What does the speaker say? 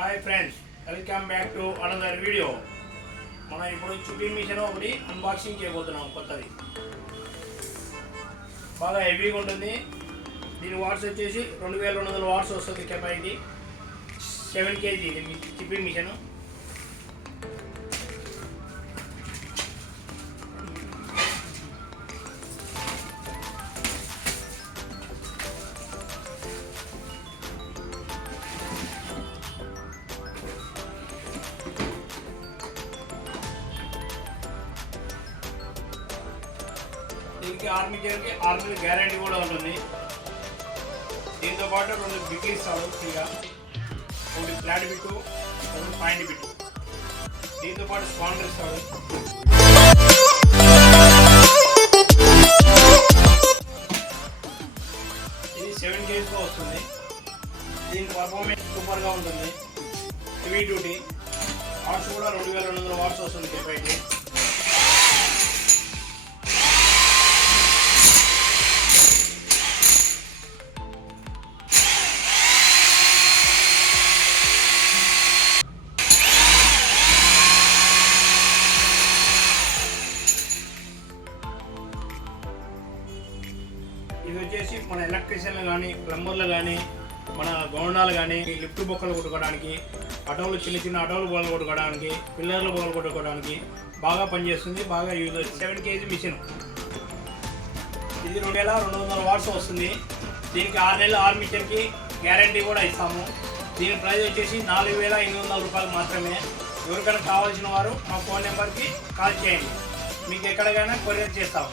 Hi friends, welcome back to another video. మనం ఇప్పుడు చుట్టింగ్ machine ఒకటి అన్బాక్సింగ్ చేయబోతున్నాం. కొత్తది బాగా హెవీగా ఉంటుంది. దీని వాట్స్ వచ్చేసి 2200 వాట్స్ వస్తుంది. కెపాసిటీ 7 kg ఇది చిప్పింగ్ మిషన్. దీనికి ఆర్మీ గ్యారంటీ కూడా ఉంటుంది. దీంతో పాటు 2 బిట్లు ఇస్తాడు ఫ్రీగా. ఒకటి ఫ్లాట్ బిట్టు, ఒకటి పాయింట్ బిట్టు. దీంతో పాటు స్పాండర్ ఇస్తాడు. ఇది 7 kg వస్తుంది. దీని పర్ఫార్మెన్స్ సూపర్గా ఉంటుంది. Heavy duty. వాట్స్ కూడా 2200 వాట్స్ వస్తుంది కెపాసిటీ. ఇది వచ్చేసి మన ఎలక్ట్రీషియన్లు కానీ, ప్లంబర్లు కానీ, మన గౌండాలు కానీ, లిఫ్ట్ బొక్కలు కొట్టుకోవడానికి, ఆటోలు చిన్న చిన్న ఆటోలు బొక్కలు కొట్టుకోవడానికి, పిల్లర్లు బొక్కలు కొట్టుకోవడానికి బాగా పనిచేస్తుంది. బాగా యూజ్ అవుతుంది. 7 kg మిషన్. ఇది 2200 వాట్స్ వస్తుంది. దీనికి 6 నెలలు ఆర్మిషన్కి గ్యారంటీ కూడా ఇస్తాము. దీని ప్రైస్ వచ్చేసి 4800 రూపాయలు మాత్రమే. ఎవరికైనా కావాల్సిన వారు మా ఫోన్ నెంబర్కి కాల్ చేయండి. మీకు ఎక్కడికైనా కొరియర్ చేస్తాము.